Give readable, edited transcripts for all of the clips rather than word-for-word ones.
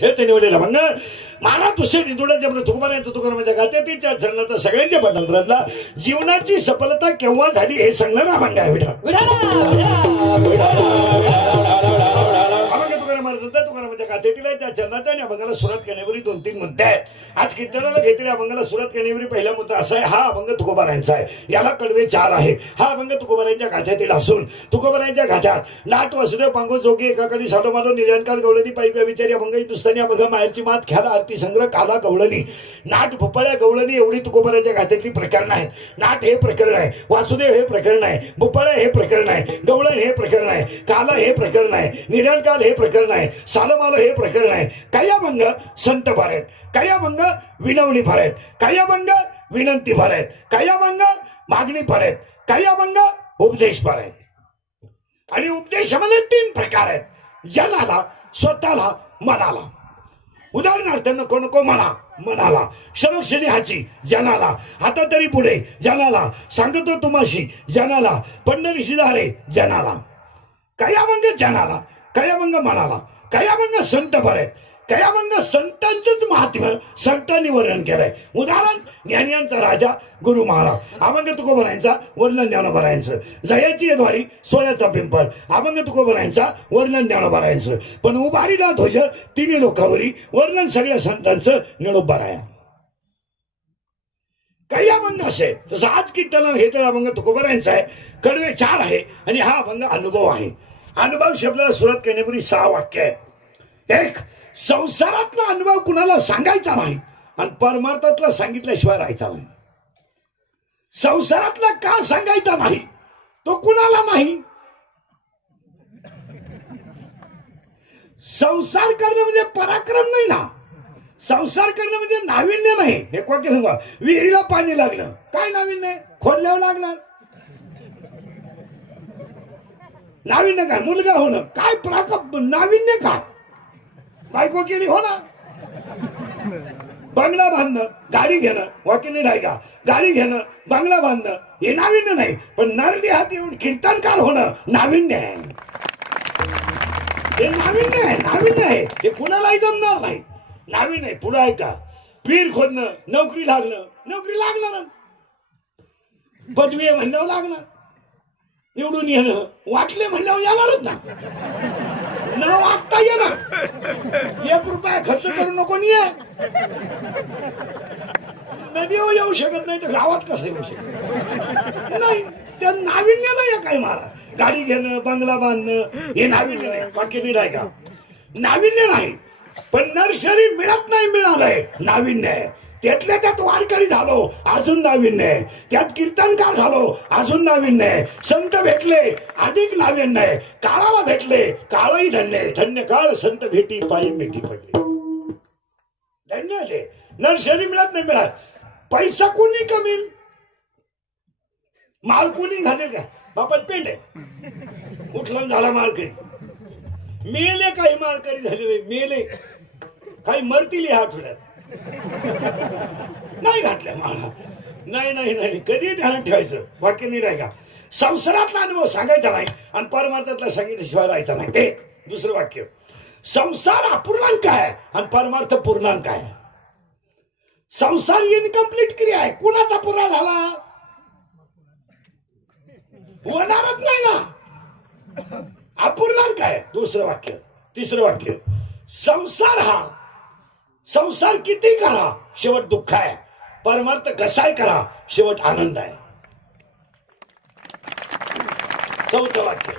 छेद निवडलेला मग महाराज दुसरे निंदुड्याच्या तुकोबारायचं तुकारामाच्या गात्यातील चार चरणाचा सगळ्यांच्या बदलला जीवनाची सफलता केव्हा झाली हे सांगणारा अभंग आहे तुकारामाच्या गाथेतील त्या चरणाचा आणि अभंगाला सुरुवात करण्यावरी 2-3 मुद्दे आहेत आज कीर्तनाला घेतलेल्या अभंगाला सुरुवात करण्यावरी पहिला मुद्दा असा आहे हा अभंग तुकोबारायांचा आहे याला कडवे 4 आहे हा अभंग तुकोबारायांच्या गाथ्यातील असून तुकोबारायांच्या गाथ्यात नाट वसुदेव पांगो जोगी एकाकडे साडो मालो निर्याणकार गवळणी पायी विचारी अभंग हिंदुस्थानी अभंग माहेरची मात ख्याला आरती संग्रह काला गवळणी नाट भोपळ्या गवळणी एवढी तुकोबारायांच्या गाथ्यातली प्रकरण आहेत नाट हे प्रकरण आहे वासुदेव हे प्रकरण आहे भोपळ्या हे प्रकरण आहे गवळण हे प्रकरण आहे काला हे प्रकरण आहे निर्याणकाल हे प्रकरण आहे सालमाल हे प्रकरण आहे काही अभंग संत फार आहेत काही अभंग विनवणी फार आहेत काही अभंग विनंती फार आहेत काही अभंग मागणी फार आहेत काही अभंग उपदेश फार आहेत आणि उपदेशामध्ये 3 प्रकार आहेत जनाला स्वतःला मनाला उदाहरणार्थ नको नको मनाला क्षणोक्षणी हाची जनाला आता तरी पुढे जनाला सांगतो तुम्हाशी जनाला पंढरीशी दारे जनाला काही अभंग जनाला काही अभंग मनाला काही अभंग संत फार आहेत काही अभंग संतांचंच महात्म्य संतांनी वर्णन केलंय उदाहरण ज्ञानियांचा राजा गुरु महाराज अभंग तुकोबारायांचा वर्णन ज्ञानोबारायांचं जयाची द्वारी सोळ्याचा पिंपळ अभंग तुकोबारायांचा वर्णन ज्ञानोबारायांचं पण उभारीला ध्वज 3 लोकांवरी वर्णन सगळ्या संतांचं ज्ञानोबाराया काही अभंग असे जसं आज कीर्तनाला घेतलेला अभंग तुकोबारायांचा आहे कडवे 4 आहे आणि हा अभंग अनुभव आहे अनुभव शब्दाला सुरुवात करण्यापूर्वी 6 वाक्य आहेत एक संसारातला अनुभव कुणाला सांगायचा नाही आणि परमार्थातला सांगितल्याशिवाय राहायचा नाही संसारातला का सांगायचा नाही तो कुणाला नाही संसार करणं म्हणजे पराक्रम नाही ना संसार करणं म्हणजे नाविन्य नाही हे वाक्य सांगा विहिरीला पाणी लागलं काय नाविन्य आहे खोदल्यावर लागणार नाविन्य काय मुलगा होणं काय नाविन्य काय बायको केली हो ना बंगला बांधणं गाडी घेणं वाक्य नाही का गाडी घेणं बंगला बांधणं हे नाविन्य नाही पण नरदी हाती येऊन कीर्तनकार होणं नाविन्य आहे हे नाविन्य आहे हे कुणालाही जमणार नाही नाविन्य आहे पुढं आहे का पीर खोदणं नोकरी लागणार पदवी आहे म्हणल्यावर लागणार निवडून येणं वाटले म्हणल्यावर येणारच ना न वागता येणार 1 रुपया खर्च करू नको ये नदीवर येऊ शकत नाही तर गावात कसं येऊ शकत नाही त्या नाविन्याला या काय मारा गाडी घेणं बंगला बांधणं हे नाविन्य नाही बाकी नाही का नाविन्य नाही पण नर्सरी मिळत नाही मिळालंय नाविन्य आहे त्यातल्या त्यात वारकरी झालो अजून नाविन्य आहे त्यात कीर्तनकार झालो अजून नाविन्य आहे संत भेटले अधिक नाविन्य आहे काळाला भेटले काळही धन्य धन्य काळ संत भेटी पायी मिठी पडली धन्य ते नर्सरी मिळत नाही मिळत पैसा कोणी कमी माल कोणी घालेल का बापाच पेंड आहे उठला झाला माळकरी मेले काही माळकरी झाले मेले काही मरतील ह्या आठवड्यात नाही घातल्या माळा नाही कधी ध्यानात ठेवायचं वाक्य नाही का संसारातला अनुभव सांगायचा नाही आणि परमार्थातला सांगितल्याशिवाय राहायचा नाही एक दुसरं वाक्य संसार अपूर्णांक आहे आणि परमार्थ पूर्णांक आहे संसार इनकम्प्लीट क्रिया आहे कुणाचा पुरा झाला होणारच नाही ना अपूर्णांक आहे दुसरं वाक्य तिसरं वाक्य संसार किती करा शेवट दुःख आहे परमार्थ कसाय करा शेवट आनंद आहे चौथं वाक्य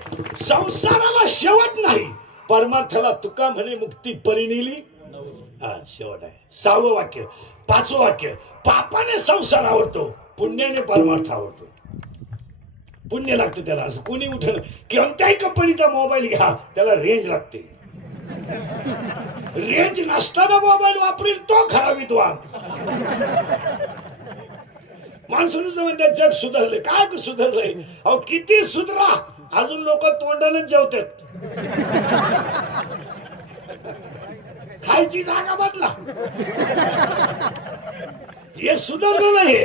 संसाराला शेवट नाही परमार्थाला तुका म्हणे मुक्ती परिणिली हा शेवट आहे 6वं वाक्य 5वं वाक्य पापाने संसार आवडतो पुण्याने परमार्थ आवडतो पुण्य लागतं त्याला असं कोणी उठलं कोणत्याही कंपनीचा मोबाईल घ्या त्याला रेंज लागते रेंज नसताना मोबाईल वापरेल तो खरा विद्वान माणसानं म्हणतात जग सुधारले काय सुधारलंय अहो किती सुधरा अजून लोक तोंडानच जेवतात खायची जागा बदला हे सुधारणं नाही,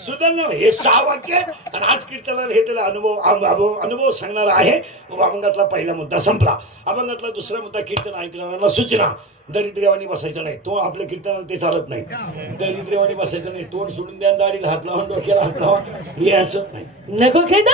सुधारणं हे 6 वाक्य आणि आज कीर्तनाला हे त्याला अनुभव सांगणार आहे. अभंगातला पहिला मुद्दा संपला. अभंगातला दुसरा मुद्दा कीर्तन ऐकणाऱ्यांना सूचना. दरिद्र्यवाणी बसायचं नाही. तो आपल्या कीर्तनाला ते चालत नाही. दरिद्र्यवाणी बसायचं नाही. तोंड सोडून द्या, दाढीला हात लावा, डोक्याला हात लावा, हे असंच नाही. नको खेद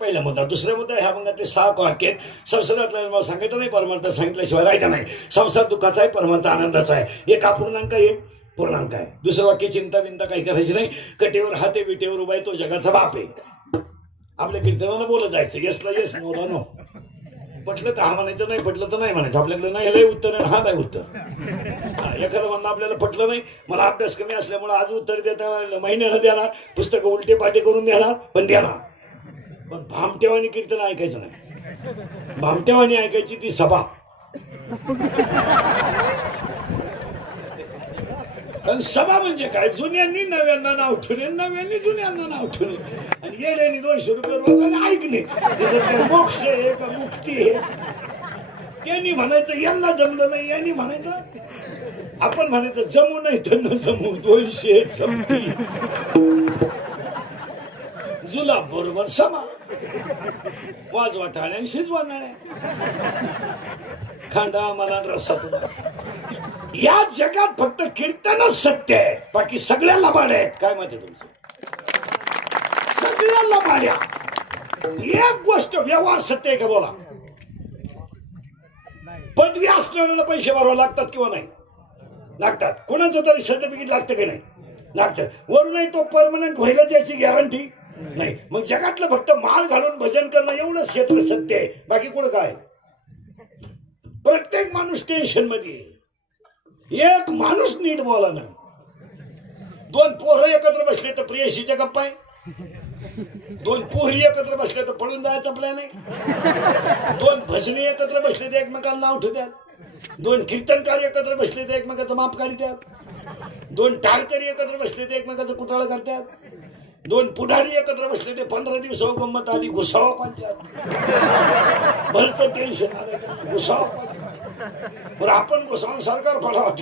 पहिला मुद्दा. दुसरा मुद्दा ह्या अभंगातले 6 वाक्य संसारातला सांगायचं नाही, परमार्थ सांगितल्याशिवाय राहायचं नाही. संसार दुःखाचा आहे, परमार्थ आनंदाचा आहे. एक अपूर्णांक एक पूर्णांक आहे. दुसरं वाक्य चिंता बिंता काही करायची नाही. कटेवर हाते विटेवर उभा आहे तो जगाचा बाप आहे. आपल्या कीर्तनाला बोलत जायचं. यसला यस, नोला नो. पटलं तर हा म्हणायचं, नाही पटलं तर नाही म्हणायचं. आपल्याकडे नाही लय उत्तर आणि हा नाही उत्तर. एखादं म्हणणं आपल्याला पटलं नाही, मला अभ्यास कमी असल्यामुळे आज उत्तर देताना महिन्यानं देणार, पुस्तकं उलटे पाटे करून देणार, पण देणार. पण भामटेवानी कीर्तन ऐकायचं नाही. भामटेवानी ऐकायची ती सभा. कारण सभा म्हणजे काय, जुन्यांनी नव्यांना नाव ठेवणे, नव्यांनी जुन्यांना नाव ठेवणे आणि येण्यानी 200 रुपये रोजाने ऐकणे. त्याचं काय मोक्ष आहे का मुक्ती आहे. त्यांनी म्हणायचं यांना जमलं नाही, यांनी म्हणायचं आपण म्हणायचं जमू नाही तर न जमू, 200 संपती जुलाब बरोबर सभा. वाजवा टाळ्या शिजवा नाळ्या, खांडा मला रस्सा तुला. या जगात फक्त कीर्तनच सत्य आहे, बाकी सगळ्याला बाड्या आहेत. काय माहिती तुमचं, सगळ्याला बाड्या. एक गोष्ट व्यवहार सत्य आहे का बोला. पदवी असणाऱ्याला पैसे भरावे लागतात किंवा नाही लागतात. कोणाचं तरी सर्टिफिकेट लागतं की नाही लागतं. वरूनही तो परमनंट व्हायला याची गॅरंटी नाही. मग जगातलं फक्त माळ घालून भजन करणं एवढंच क्षेत्र सत्य आहे, बाकी कुठं काय. प्रत्येक माणूस टेन्शन मध्ये. एक माणूस नीट बोला ना. 2 पोरं एकत्र बसले तर प्रियशीच्या गप्पा आहे. 2 पोरी एकत्र बसले तर पळून जायचा प्लॅन आहे. 2 भजनी एकत्र बसले तर एकमेकाला नाव ठेवतात. 2 कीर्तनकार एकत्र बसले तर एकमेकाचं माप काढतात. 2 टाळकरी एकत्र बसले तर एकमेकाचं कुटाळा करतात. 2 पुढारी एकत्र बसले ते 15 दिवसावर गंमत आली. घुसावा पंचायत, भलतं टेन्शन आलं, घुसावा पंचायत. बरं आपण घुसावून सरकार पडावं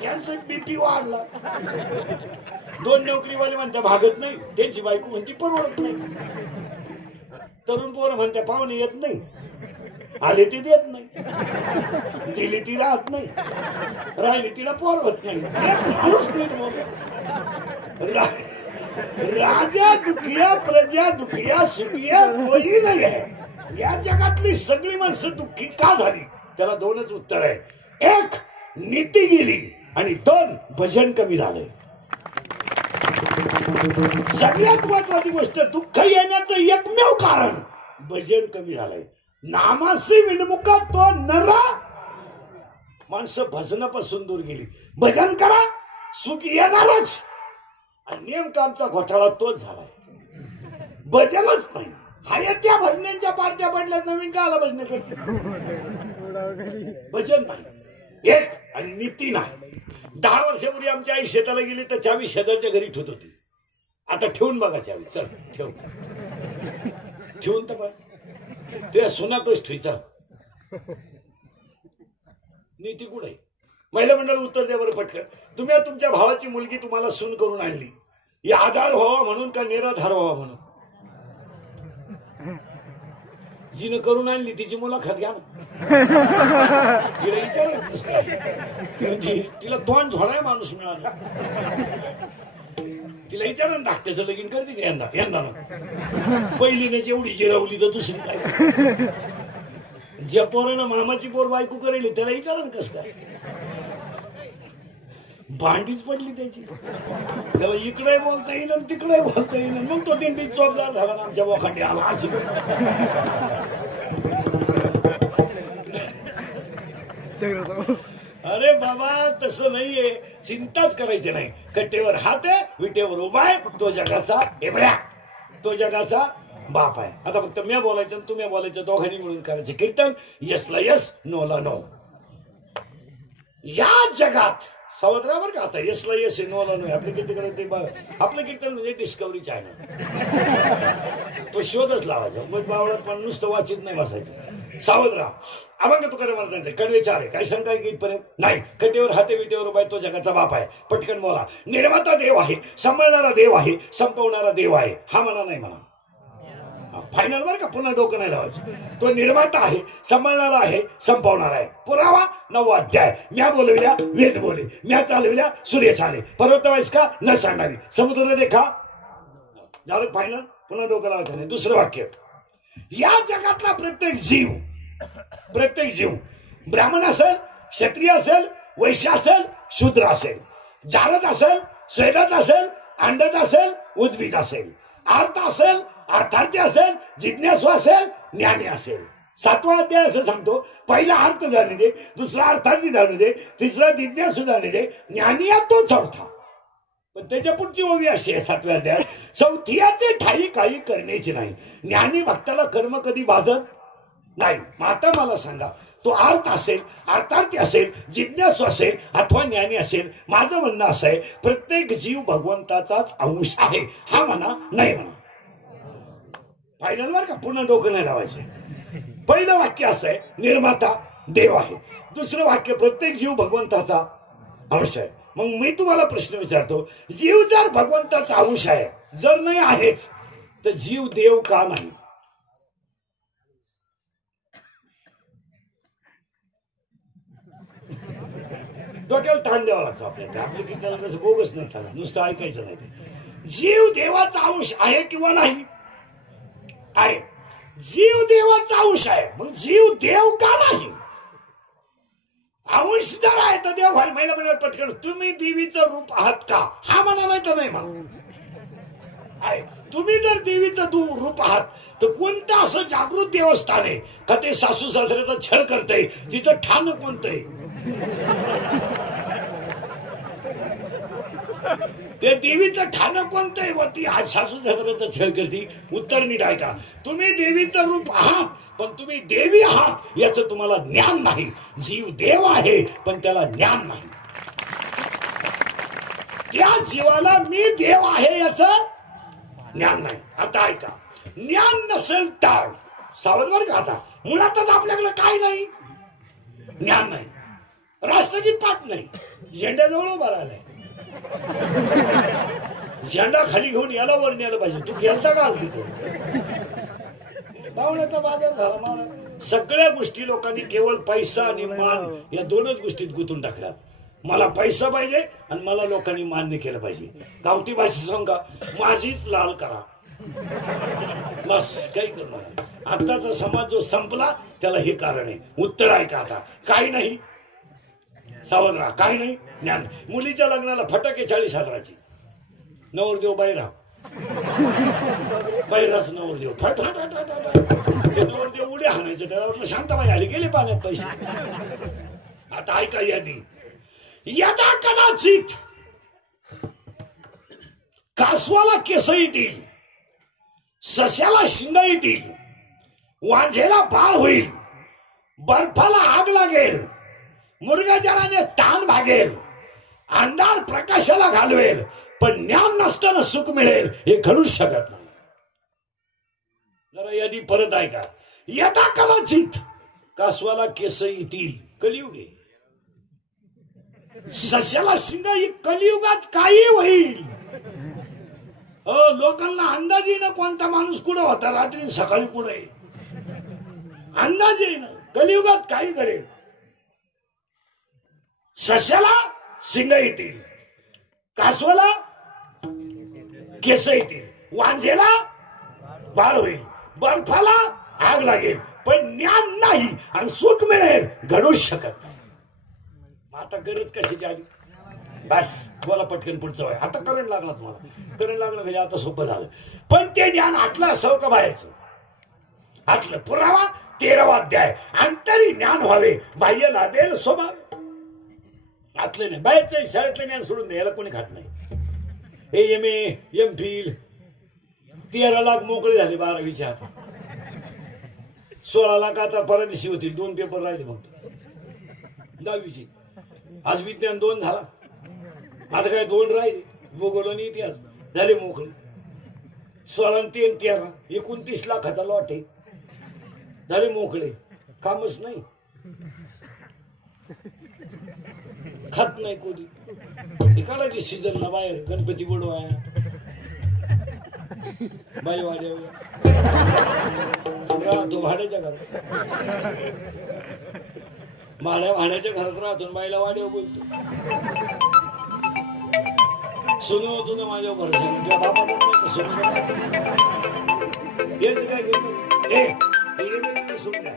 त्यांचं बीपी वाढला. 2 नोकरीवाले म्हणत्या भागत नाही, त्यांची बायको म्हणती परवडत नाही. तरुण पोरं म्हणत्या पाहुणे येत नाही, आले ती देत नाही, दिली ती राहत नाही, राहिली तिला पोर होत नाही. माणूस नीट बोल. राजा दुखिया प्रजा दुखिया सुखिया कोणी नाही आहे. या जगातली सगळी माणसं दुःखी का झाली, त्याला 2च उत्तर आहे. 1 नीती गेली आणि 2 भजन कमी झालंय. सगळ्यात महत्वाची गोष्ट, दुःख येण्याचं एकमेव कारण भजन कमी झालंय. नामासी विणमुका तो नरा. माणसं भजनापासून दूर गेली. भजन करा सुख येणारच. आणि नेमका आमचा घोटाळा तोच झालाय. भजनच नाही. हाय त्या भजनांच्या पार्ट्या पडल्या, नवीन का आला भजन करते. भजन नाही. 1 आणि नीती नाही. 10 वर्षापूर्वी आमची आई शेताला गेली तर चावी शेजारच्या घरी ठेवत होती. आता ठेवून बघा चावी. चल ठेव, ठेवून तर बघ. तुझ्या सुनातच ठेवायचा. नीती कुठे. महिला मंडळ उत्तर द्या बरं पटकन. तुम्ही तुमच्या भावाची मुलगी तुम्हाला सून करून आणली, या आधार व्हावा म्हणून का निराधार व्हावा म्हणून. जिनं करून आणली तिची मुलाखत घ्या ना. तिला विचारतच काय, तिला तोंड झोडाय माणूस मिळाला. तिला विचारा ना धाकट्याचं लगीन करते का यंदा? यंदा ना पहिलीने जेवढी जिरवली तर दुसरी काय. ज्या पोरानं मामाची पोर बायको करेली त्याला विचारा ना कसं काय. भांडीच पडली त्याची. त्याला इकडे बोलता येईल तिकडे बोलता येईल. मग तो दिंडी चोपदार झाला ना आमच्या बोखांडी आला. अशी अरे बाबा तसं नाहीये. चिंताच करायची नाही. कट्टेवर हात आहे, विटेवर उभा आहे. तो जगाचा एबऱ्या, तो जगाचा बाप आहे. आता फक्त मी बोलायचं तुम्ही बोलायचं, दोघांनी मिळून करायचे कीर्तन. यसला यस, नोला नो. या जगात सावधरा बरं का. आता यसला यस आहे, नोला नो. आपल्या कीर्तीकडे ते आपलं कीर्तन म्हणजे डिस्कवरी चॅनल. तो शोधच लावायचा. मग बावळा पण नुसतं वाचित नाही बसायचं. सावधरा. अभंग तुकाराम महाराजांचे कडवे चार आहे. काय शंका आहे की इथपर्यंत नाही. कटेवर हाते विटेवर उभा आहे, तो जगाचा बाप आहे. पटकन बोला. निर्माता देव आहे, सांभाळणारा देव आहे, संपवणारा देव आहे. हा म्हणा नाही म्हणा. फायनल वर का, पुन्हा डोकं नाही लावायचं. तो निर्माता आहे, सांभाळणारा आहे, संपवणारा आहे. पुरावा 9वा अध्याय. म्या बोलविल्या वेद बोले, म्या चालविल्या सूर्य चाले, पर्वत वाईस का न सांडावी, समुद्र रेखा. झालं फायनल. पुन्हा डोकं लावायचं नाही. दुसरं वाक्य. या जगातला प्रत्येक जीव ब्राह्मण असेल, क्षत्रिय असेल, वैश्य असेल, शूद्र असेल, जारद असेल, स्वेदत असेल, अंडत असेल, उद्भिद असेल, आर्त असेल, अर्थार्थी असेल, जिज्ञासू असेल, ज्ञानी असेल. 7वा अध्याय असं सांगतो. पहिला अर्थ जाणू दे, दुसरा अर्थार्थी जाणू दे, तिसरा जिज्ञासू जाणू दे, ज्ञानी या तो चौथा. पण त्याच्या पुढची ओवी अशी आहे 7व्या अध्यायात. चौथियाचे ठाई काही करण्याची नाही. ज्ञानी भक्ताला कर्म कधी बाधत नाही. आता मला सांगा, तो अर्थ असेल, अर्थार्थी असेल, जिज्ञासू असेल अथवा ज्ञानी असेल, माझं म्हणणं असं आहे प्रत्येक जीव भगवंताचाच अंश आहे. हा म्हणा नाही म्हणा. फायनल वर का, पुन्हा डोकं नाही लावायचे. पहिलं वाक्य असं आहे निर्माता देव आहे. दुसरं वाक्य प्रत्येक जीव भगवंताचा अंश आहे. मग मी तुम्हाला प्रश्न विचारतो, जीव जर भगवंताचा अंश आहे, जर नाही आहेच, तर जीव देव का नाही? डोक्याला ताण द्यावा लागतो आपल्याला. आपल्या कीर्तनाला तसं बोगस नाही चालत, नुसतं ऐकायचं नाही. ते जीव देवाचा अंश आहे किंवा नाही? आहे. जीव देवाचा अंश आहे, मग जीव देव का नाही? अंश जर आहे तर देव व्हायला महिला महिला पटकन. तुम्ही देवीचं रूप आहात का? हा म्हणा नाही तर नाही म्हणा. तुम्ही जर देवीचं रूप आहात तर कोणतं असं जागृत देवस्थान आहे का ते सासू सासऱ्याचा छळ करतंय? तिचं ठाण कोणतंय? ते देवीचं ठाण कोणतंय व ती आज सासू सासऱ्याचा छळ करते? उत्तर नीट आहे का? तुम्ही देवीचं रूप आहात पण तुम्ही देवी आहात याचं तुम्हाला ज्ञान नाही. जीव देव आहे पण त्याला ज्ञान नाही. त्या जीवाला मी देव आहे याचं ज्ञान नाही. आता ऐका, ज्ञान नसेल तर सावध बर का. आता मुळातच आपल्याकडे काय नाही, ज्ञान नाही, राष्ट्रगीत पाठ नाही, झेंड्याजवळ उभा राहिलाय. झेंडा खाली घेऊन याला वर न्यायला पाहिजे. तू गेलता का तिथे? बावण्याचा बाजार झाला. मला सगळ्या गोष्टी लोकांनी केवळ पैसा आणि मान या दोनच गोष्टीत गुंतून टाकल्यात. मला पैसा पाहिजे आणि मला लोकांनी मान्य केलं पाहिजे. गावठी भाषेत सांगा, माझीच लाल करा, बस काही करणार. आताचा समाज जो संपला त्याला हे कारण आहे. उत्तर आहे का? आता काही नाही. सावध राहा. काही नाही. ज्ञान. मुलीच्या लग्नाला फटाके 40,000ची. नवरदेव बैरा, बैराच नवरदेव. ते नवरदेव उड्या हाणायचं. त्याला शांताबाई आली, गेले पाण्यात पैसे. आता ऐका यादी. यदा कदाचित कासवाला केस येतील, सश्याला शिंग येतील, वांझेला बाळ होईल, बर्फाला आग लागेल, मुर्गजळाने ताण भागेल, अंधार प्रकाशाला घालवेल, पण ज्ञान नसताना सुख मिळेल हे घडूच शकत नाही. जरा यादी परत ऐका. यदा कदाचित कासवाला केस येतील, कलियुग आहे. सश्याला शिंग, कलियुगात काही होईल. लोकांना अंदाजी ना कोणता माणूस कुठं होता, रात्री सकाळी कुठे. अंदाज येईन कलियुगात काही घडेल. सश्याला शिंग येतील, कासवाला केस येतील, वांझेला बाळ होईल, बर्फाला आग लागेल, पण ज्ञान नाही आणि सुख मिळेल घडूच शकत नाही. आता गरज कशाची आली? बस बोला पटकन पुढचं वय. आता करंट लागला तुम्हाला, करंट लागलं म्हणजे आता सोपं झालं. पण ते ज्ञान आतलं असावं का बाहेरचं? आतलं. पुरावा 13वा अध्याय. अंतरी ज्ञान व्हावे बाह्य लाभेल स्वभाव. आतलं नाही, बाहेरचं शाळेतलं ज्ञान सोडून द्यायला कोणी खात नाही. हे MA MPhil 13 लाख मोकळे झाले 12वीच्या. 16 लाख आता परदेशी होतील. 2 पेपर राहिले फक्त 10वीचे. आज विज्ञान 2 झाला, आता काय 2 राहिले. भूगोल आणि इतिहास झाले मोकळे. 16 आणि 3 13 29 लाखाचा लॉट आहे. झाले मोकळे, कामच नाही, खात नाही कोणी. हे काढायचे सीझन ना बाहेर, गणपती बुडवाया, बाई वाड्या राहतो भाड्याच्या घरात, भाड्याच्या घरात राहतो, बाईला वाड्या बोलतो. सुनू होतो ना माझ्या भरोसा, तुझ्या बापाला नाही सुनू. हेच काय करू, हे सोडून द्या.